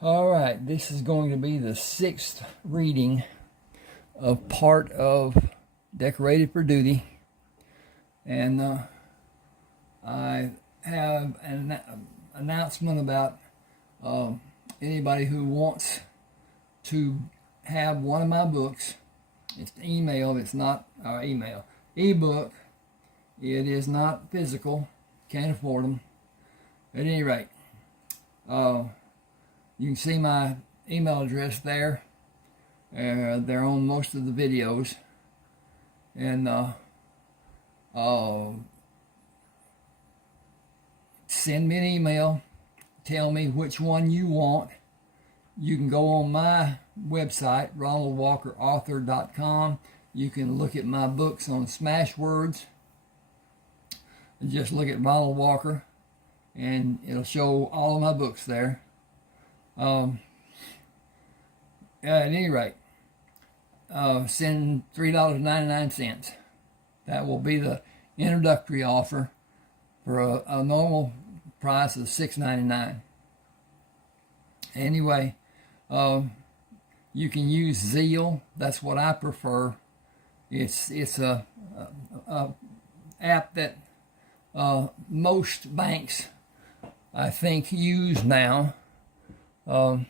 All right, this is going to be the 6th reading of part of Decorated for Duty, and I have an announcement about anybody who wants to have one of my books. It's email, it's not ebook. It is not physical, can't afford them. At any rate, you can see my email address there. They're on most of the videos. And send me an email. Tell me which one you want. You can go on my website, ronaldwalkerauthor.com. You can look at my books on Smashwords. And just look at Ronald Walker, and it'll show all of my books there. At any rate, send $3.99. That will be the introductory offer for a normal price of $6.99. Anyway, you can use Zeal. That's what I prefer. It's a app that most banks, I think, use now. The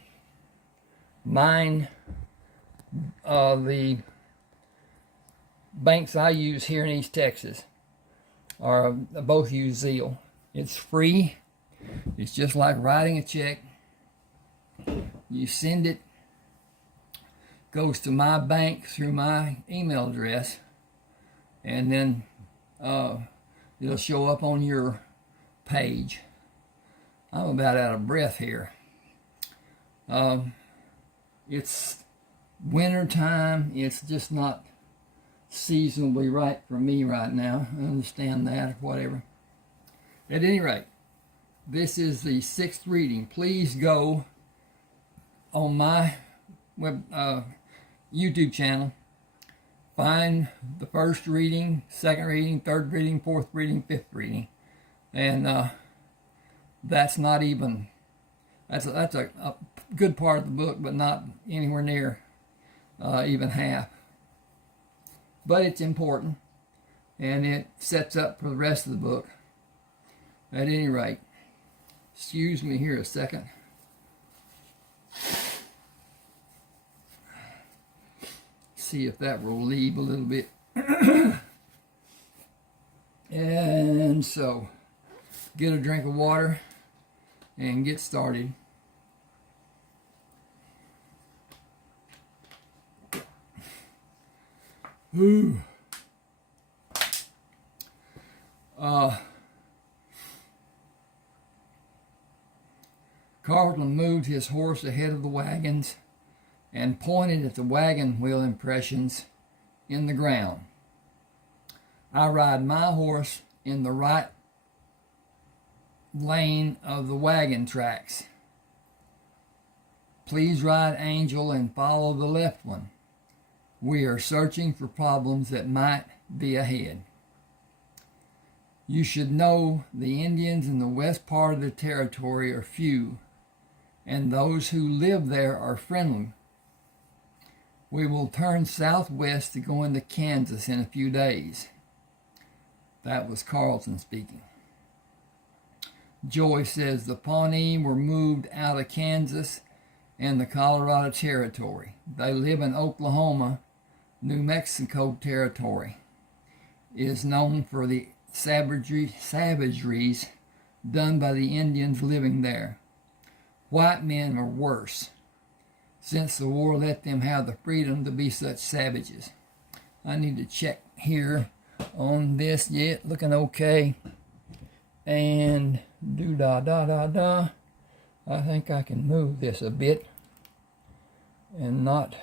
banks I use here in East Texas both use Zeal. It's free. It's just like writing a check. You send it, goes to my bank through my email address, and then it'll show up on your page. I'm about out of breath here. It's winter time. It's just not seasonably right for me right now. I understand that, or whatever. At any rate, this is the 6th reading. Please go on my YouTube channel. Find the 1st reading, 2nd reading, 3rd reading, 4th reading, 5th reading. And that's not even... That's a good part of the book, but not anywhere near even half. But it's important, and it sets up for the rest of the book. At any rate, excuse me here a second. See if that will leave a little bit. And so, get a drink of water and get started. Ooh. Carlton moved his horse ahead of the wagons and pointed at the wagon wheel impressions in the ground. I ride my horse in the right lane of the wagon tracks. Please ride Angel and follow the left one. We are searching for problems that might be ahead. You should know the Indians in the west part of the territory are few, and those who live there are friendly. We will turn southwest to go into Kansas in a few days. That was Carlton speaking. Joy says the Pawnee were moved out of Kansas and the Colorado Territory. They live in Oklahoma. New Mexico Territory is known for the savageries done by the Indians living there. White men are worse, since the war let them have the freedom to be such savages. I need to check here on this. Yeah, looking okay. And I think I can move this a bit and not...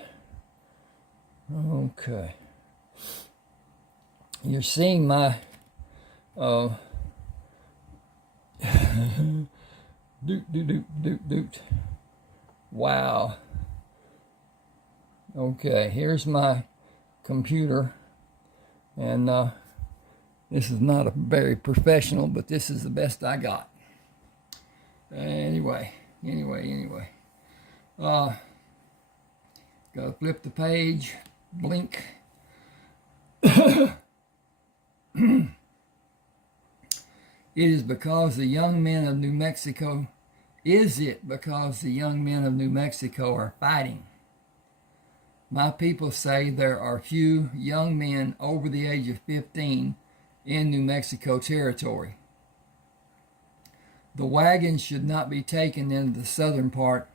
Okay. You're seeing my doot. Wow. Okay, here's my computer, and this is not a very professional, but this is the best I got. Anyway. Gotta flip the page, blink. It is because the young men of New Mexico, is it because the young men of New Mexico are fighting? My people say there are few young men over the age of 15 in New Mexico territory. The wagons should not be taken into the southern part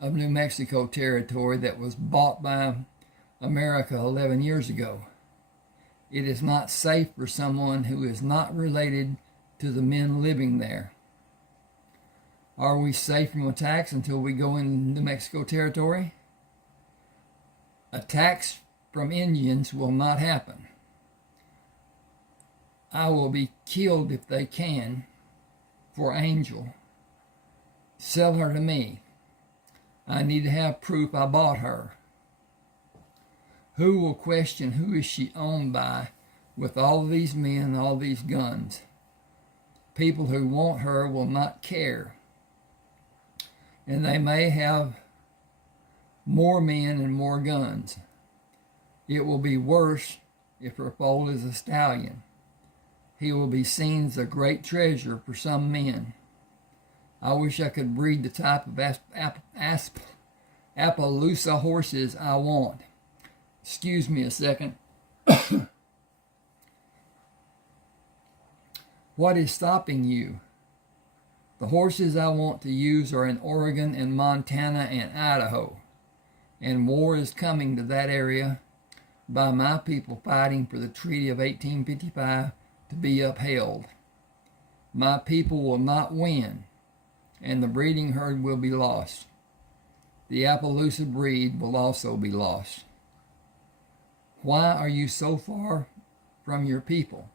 of New Mexico territory that was bought by America 11 years ago. It is not safe for someone who is not related to the men living there. Are we safe from attacks until we go into New Mexico territory? Attacks from Indians will not happen. I will be killed if they can for Angel. Sell her to me. I need to have proof I bought her. Who will question who is she owned by with all these men and all these guns? People who want her will not care. And they may have more men and more guns. It will be worse if her foal is a stallion. He will be seen as a great treasure for some men. I wish I could breed the type of Appaloosa horses I want. Excuse me a second. What is stopping you? The horses I want to use are in Oregon and Montana and Idaho, and war is coming to that area by my people fighting for the Treaty of 1855 to be upheld. My people will not win, and the breeding herd will be lost. The Appaloosa breed will also be lost. Why are you so far from your people?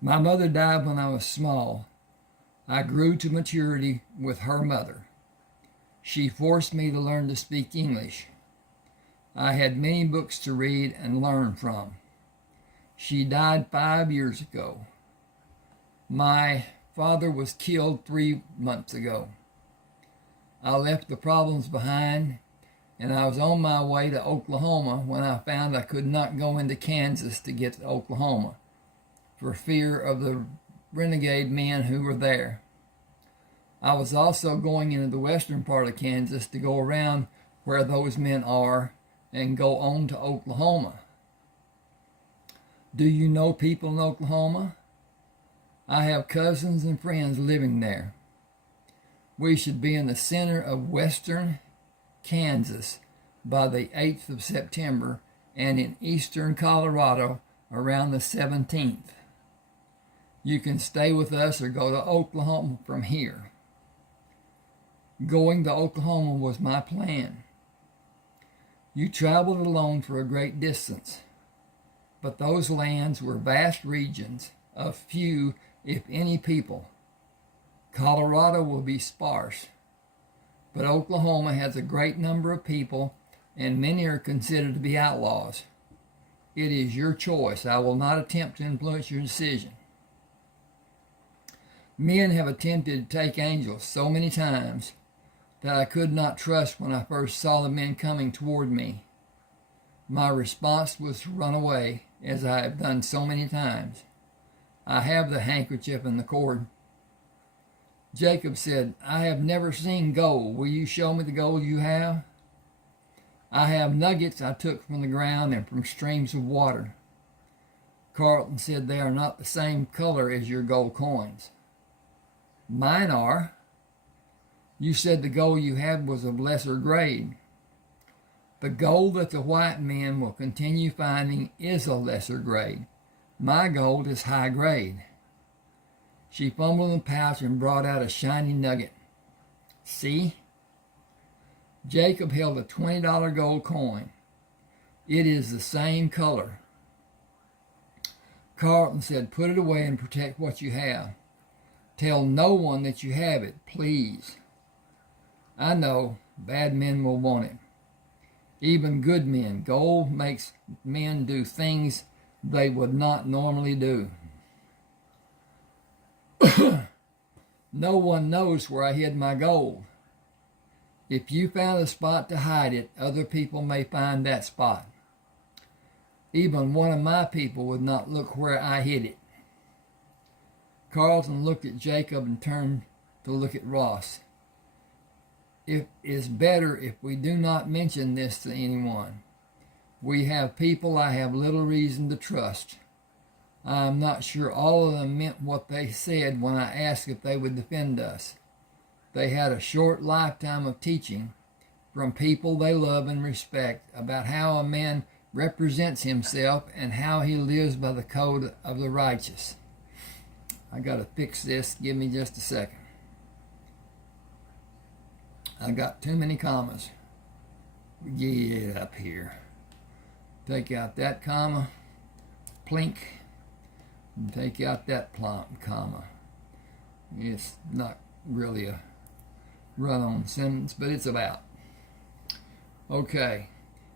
My mother died when I was small. I grew to maturity with her mother. She forced me to learn to speak English. I had many books to read and learn from. She died 5 years ago. My father was killed 3 months ago. I left the problems behind, and I was on my way to Oklahoma when I found I could not go into Kansas to get to Oklahoma for fear of the renegade men who were there. I was also going into the western part of Kansas to go around where those men are and go on to Oklahoma. Do you know people in Oklahoma? I have cousins and friends living there. We should be in the center of western Kansas by the 8th of September and in eastern Colorado around the 17th. You can stay with us or go to Oklahoma from here. Going to Oklahoma was my plan. You traveled alone for a great distance, but those lands were vast regions of few, if any, people. Colorado will be sparse, but Oklahoma has a great number of people, and many are considered to be outlaws. It is your choice. I will not attempt to influence your decision. Men have attempted to take Angel so many times that I could not trust when I first saw the men coming toward me. My response was to run away, as I have done so many times. I have the handkerchief and the cord. Jacob said, I have never seen gold. Will you show me the gold you have? I have nuggets I took from the ground and from streams of water. Carlton said, they are not the same color as your gold coins. Mine are. You said the gold you had was of lesser grade. The gold that the white men will continue finding is a lesser grade. My gold is high grade. She fumbled in the pouch and brought out a shiny nugget. See? Jacob held a $20 gold coin. It is the same color. Carlton said, put it away and protect what you have. Tell no one that you have it, please. I know bad men will want it. Even good men. Gold makes men do things they would not normally do. No one knows where I hid my gold. If you found a spot to hide it, other people may find that spot. Even one of my people would not look where I hid it. Carlton looked at Jacob and turned to look at Ross. It is better if we do not mention this to anyone. We have people I have little reason to trust. I am not sure all of them meant what they said when I asked if they would defend us. They had a short lifetime of teaching from people they love and respect about how a man represents himself and how he lives by the code of the righteous. I got to fix this. Give me just a second. I got too many commas. Get up here. Take out that comma. Plink. And take out that comma. It's not really a run-on sentence, but it's about. Okay.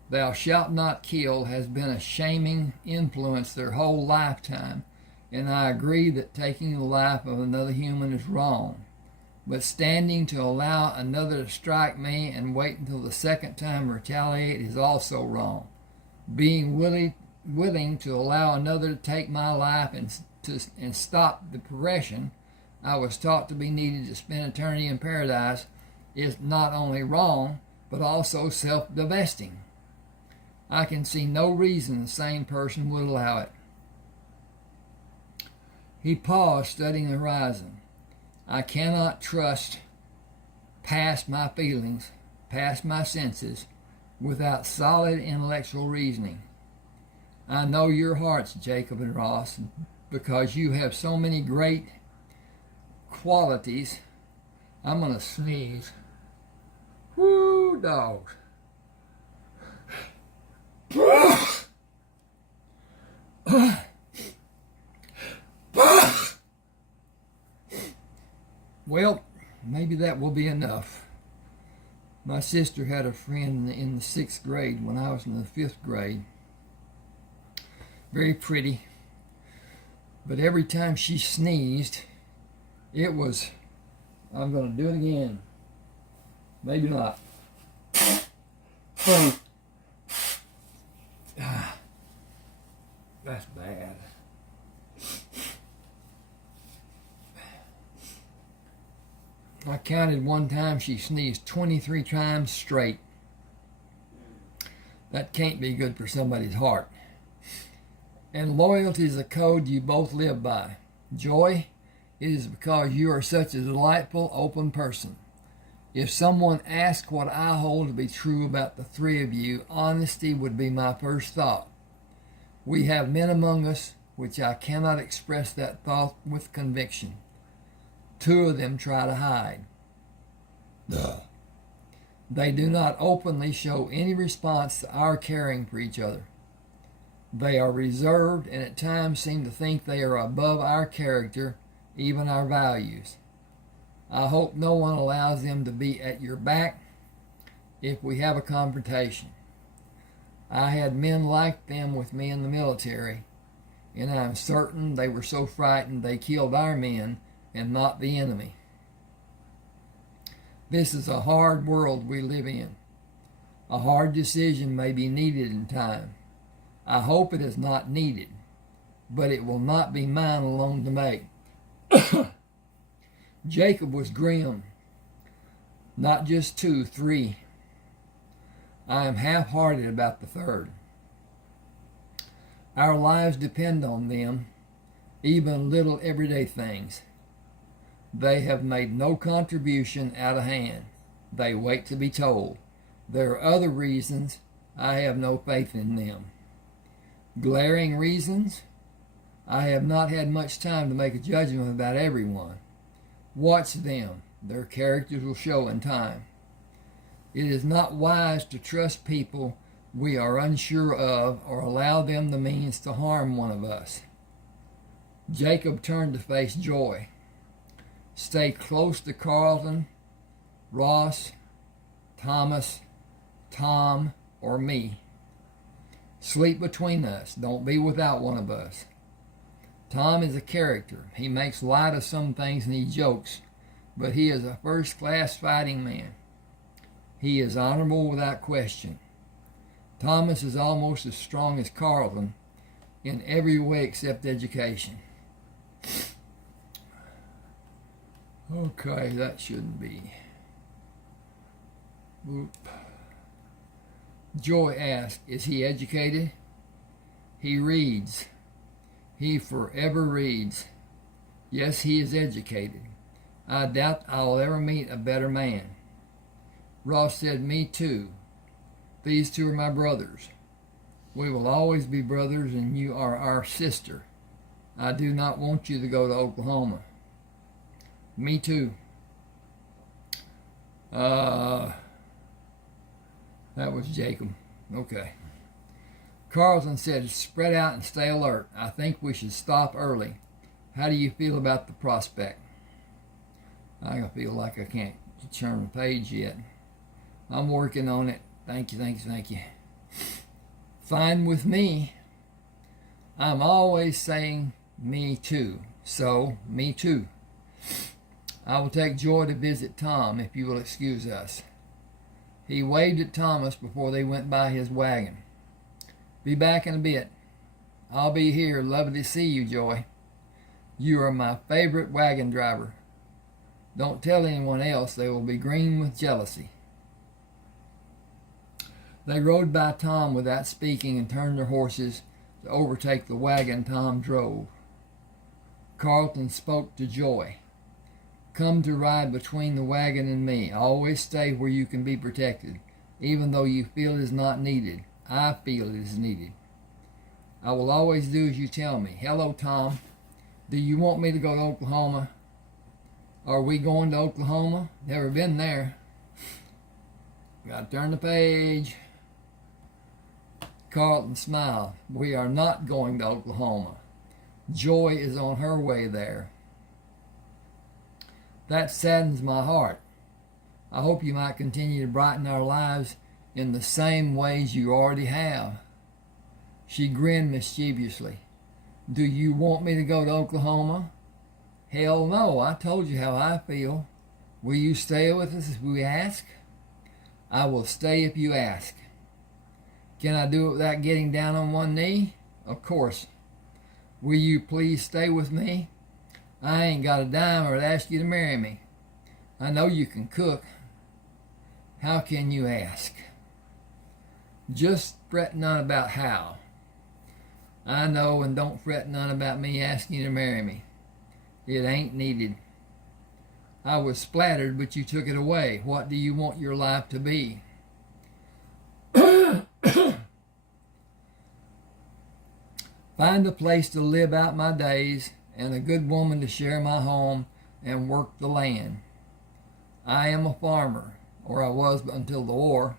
Thou shalt not kill has been a shaming influence their whole lifetime, and I agree that taking the life of another human is wrong. But standing to allow another to strike me and wait until the second time to retaliate is also wrong. Being willing to allow another to take my life and stop the progression I was taught to be needed to spend eternity in paradise is not only wrong, but also self-divesting. I can see no reason the same person would allow it. He paused, studying the horizon. I cannot trust past my feelings, past my senses, without solid intellectual reasoning. I know your hearts, Jacob and Ross, because you have so many great qualities. I'm going to sneeze. Whoo, dogs. Well, maybe that will be enough. My sister had a friend in the 6th grade when I was in the 5th grade. Very pretty. But every time she sneezed, it was, I'm going to do it again. Maybe not. That's bad. I counted one time she sneezed 23 times straight. That can't be good for somebody's heart. And loyalty is a code you both live by. Joy, it is because you are such a delightful, open person. If someone asked what I hold to be true about the three of you, honesty would be my first thought. We have men among us which I cannot express that thought with conviction. 2 of them try to hide. They do not openly show any response to our caring for each other. They are reserved and at times seem to think they are above our character, even our values. I hope no one allows them to be at your back if we have a confrontation. I had men like them with me in the military, and I am certain they were so frightened they killed our men and not the enemy. This is a hard world we live in. A hard decision may be needed in time. I hope it is not needed, but it will not be mine alone to make. Jacob was grim. Not just 2, 3. I am half-hearted about the 3rd. Our lives depend on them, even little everyday things. They have made no contribution out of hand. They wait to be told. There are other reasons I have no faith in them. Glaring reasons? I have not had much time to make a judgment about everyone. Watch them. Their characters will show in time. It is not wise to trust people we are unsure of or allow them the means to harm one of us. Jacob turned to face Joy. Stay close to Carlton, Ross, Thomas, Tom, or me. Sleep between us. Don't be without one of us. Tom is a character. He makes light of some things and he jokes, but he is a first-class fighting man. He is honorable without question. Thomas is almost as strong as Carlton in every way except education. Okay, that shouldn't be. Oop. Joy asked, is he educated? He reads. He forever reads. Yes, he is educated. I doubt I'll ever meet a better man. Ross said, me too. These two are my brothers. We will always be brothers, and you are our sister. I do not want you to go to Oklahoma. Me too. That was Jacob. Okay. Carlton said, spread out and stay alert. I think we should stop early. How do you feel about the prospect? I feel like I can't turn the page yet. I'm working on it. Thank you. Fine with me. I'm always saying me too. So, me too. I will take Joy to visit Tom if you will excuse us. He waved at Thomas before they went by his wagon. Be back in a bit. I'll be here. Lovely to see you, Joy. You are my favorite wagon driver. Don't tell anyone else. They will be green with jealousy. They rode by Tom without speaking and turned their horses to overtake the wagon Tom drove. Carlton spoke to Joy. Come to ride between the wagon and me. Always stay where you can be protected, even though you feel it is not needed. I feel it is needed. I will always do as you tell me. Hello, Tom. Do you want me to go to Oklahoma? Are we going to Oklahoma? Never been there. Got to turn the page. Carlton smiled. We are not going to Oklahoma. Joy is on her way there. That saddens my heart. I hope you might continue to brighten our lives in the same ways you already have. She grinned mischievously. Do you want me to go to Oklahoma? Hell no, I told you how I feel. Will you stay with us if we ask? I will stay if you ask. Can I do it without getting down on one knee? Of course. Will you please stay with me? I ain't got a dime or to ask you to marry me. I know you can cook. How can you ask? Just fret none about how. I know, and don't fret none about me asking you to marry me. It ain't needed. I was splattered, but you took it away. What do you want your life to be? Find a place to live out my days and a good woman to share my home and work the land. I am a farmer, or I was until the war.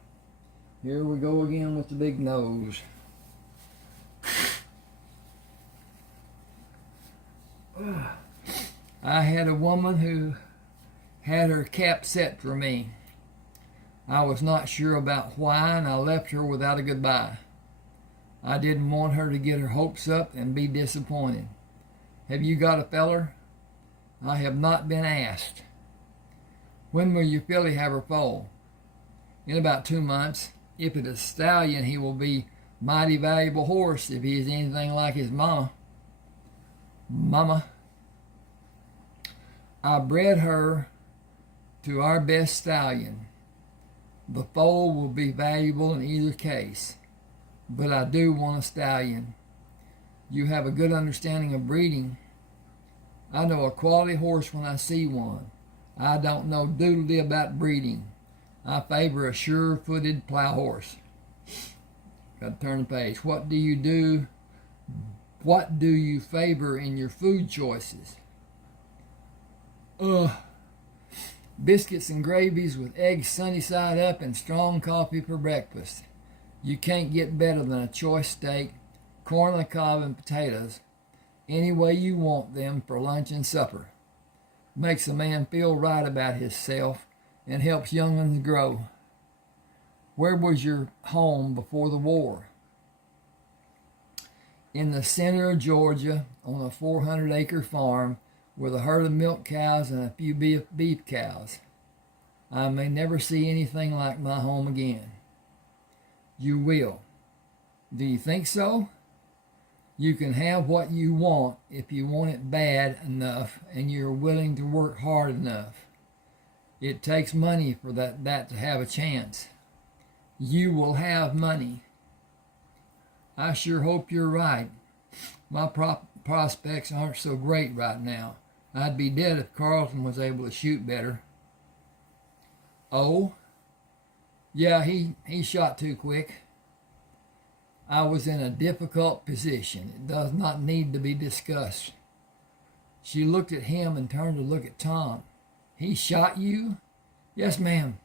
Here we go again with the big nose. I had a woman who had her cap set for me. I was not sure about why, and I left her without a goodbye. I didn't want her to get her hopes up and be disappointed. Have you got a feller? I have not been asked. When will your filly have her foal? In about 2 months. If it is a stallion, he will be mighty valuable horse if he is anything like his mama. I bred her to our best stallion. The foal will be valuable in either case, but I do want a stallion. You have a good understanding of breeding. I know a quality horse when I see one. I don't know doodly about breeding. I favor a sure-footed plow horse. Got to turn the page. What do you do? What do you favor in your food choices? Biscuits and gravies with eggs sunny side up and strong coffee for breakfast. You can't get better than a choice steak, corn on the cob, and potatoes any way you want them for lunch and supper. Makes a man feel right about himself and helps young'uns grow. Where was your home before the war? In the center of Georgia on a 400-acre farm with a herd of milk cows and a few beef cows. I may never see anything like my home again. You will. Do you think so? You can have what you want if you want it bad enough and you're willing to work hard enough. It takes money for that to have a chance. You will have money. I sure hope you're right. My prospects aren't so great right now. I'd be dead if Carlton was able to shoot better. Oh? Yeah, he shot too quick. I was in a difficult position. It does not need to be discussed. She looked at him and turned to look at Tom. He shot you? Yes, ma'am.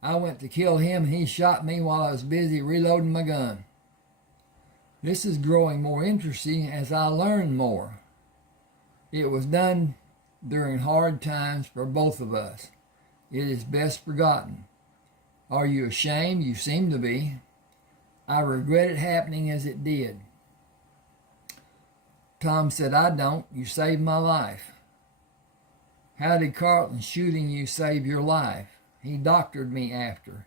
I went to kill him and he shot me while I was busy reloading my gun. This is growing more interesting as I learn more. It was done during hard times for both of us. It is best forgotten. Are you ashamed? You seem to be. I regret it happening as it did. Tom said, I don't. You saved my life. How did Carlton shooting you save your life? He doctored me after.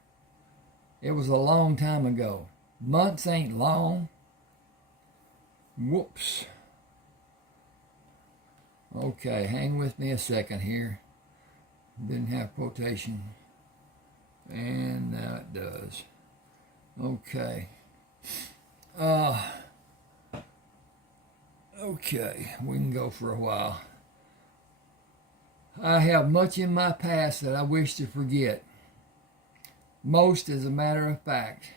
It was a long time ago. Months ain't long. Whoops. Okay, hang with me a second here. Didn't have quotation. And now it does. Okay. Okay, we can go for a while. I have much in my past that I wish to forget. Most, as a matter of fact.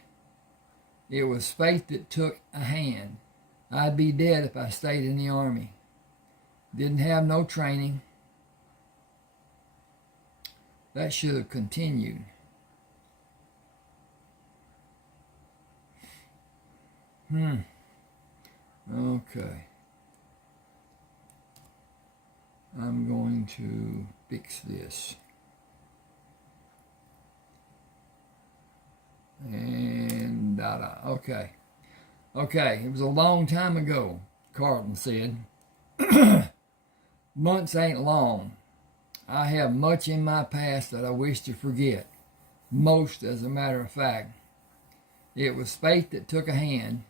It was fate that took a hand. I'd be dead if I stayed in the Army. Didn't have no training. That should have continued. Okay. I'm going to fix this. And okay. Okay, it was a long time ago, Carlton said. Months ain't long. I have much in my past that I wish to forget. Most, as a matter of fact. It was fate that took a hand.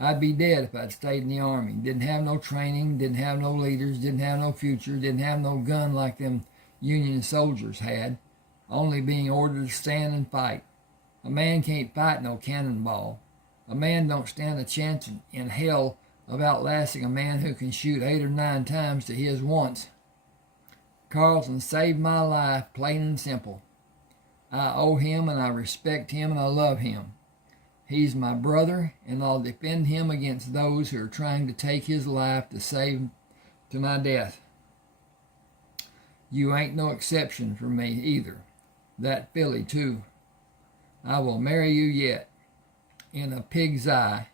I'd be dead if I'd stayed in the Army. Didn't have no training, didn't have no leaders, didn't have no future, didn't have no gun like them Union soldiers had, only being ordered to stand and fight. A man can't fight no cannonball. A man don't stand a chance in hell of outlasting a man who can shoot 8 or 9 times to his once. Carlton saved my life, plain and simple. I owe him and I respect him and I love him. He's my brother, and I'll defend him against those who are trying to take his life to save to my death. You ain't no exception for me either. That filly, too. I will marry you yet. In a pig's eye.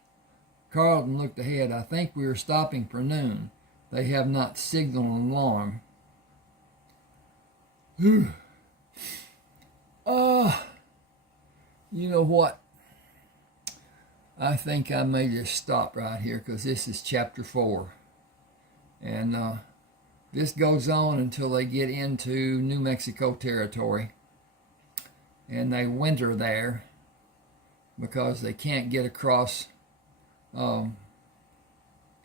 Carlton looked ahead. I think we are stopping for noon. They have not signaled an alarm. You know what? I think I may just stop right here because this is chapter 4. And this goes on until they get into New Mexico territory. And they winter there because they can't get across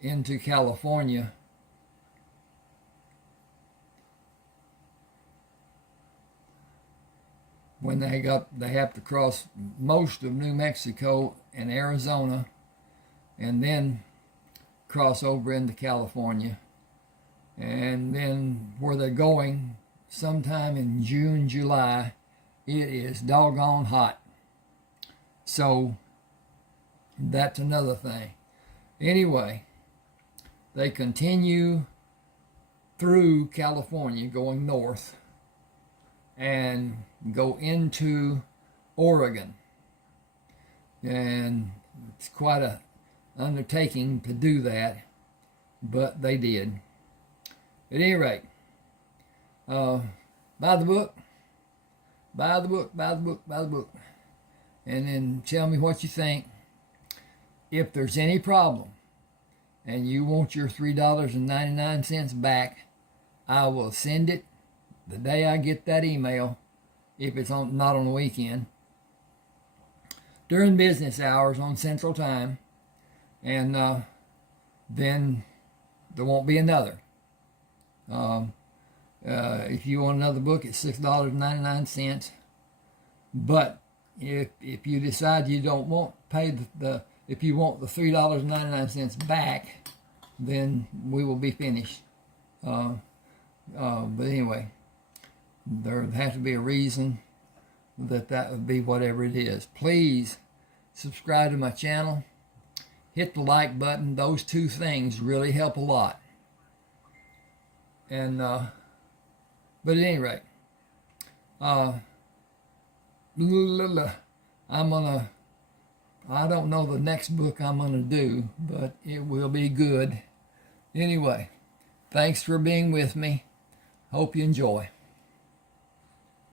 into California. When they have to cross most of New Mexico and Arizona and then cross over into California. And then where they're going sometime in June, July, it is doggone hot. So that's another thing. Anyway, they continue through California going north and go into Oregon. And it's quite an undertaking to do that, but they did. At any rate, buy the book, buy the book, buy the book, buy the book, and then tell me what you think. If there's any problem, and you want your $3.99 back, I will send it the day I get that email, if it's not on the weekend, during business hours on Central Time, and then there won't be another. If you want another book, it's $6.99. But if you decide you don't want pay if you want the $3.99 back, then we will be finished. But anyway, there has to be a reason that would be whatever it is. Please subscribe to my channel. Hit the like button. Those two things really help a lot. And but at any rate, I don't know the next book I'm gonna do, but it will be good. Anyway, thanks for being with me. Hope you enjoy.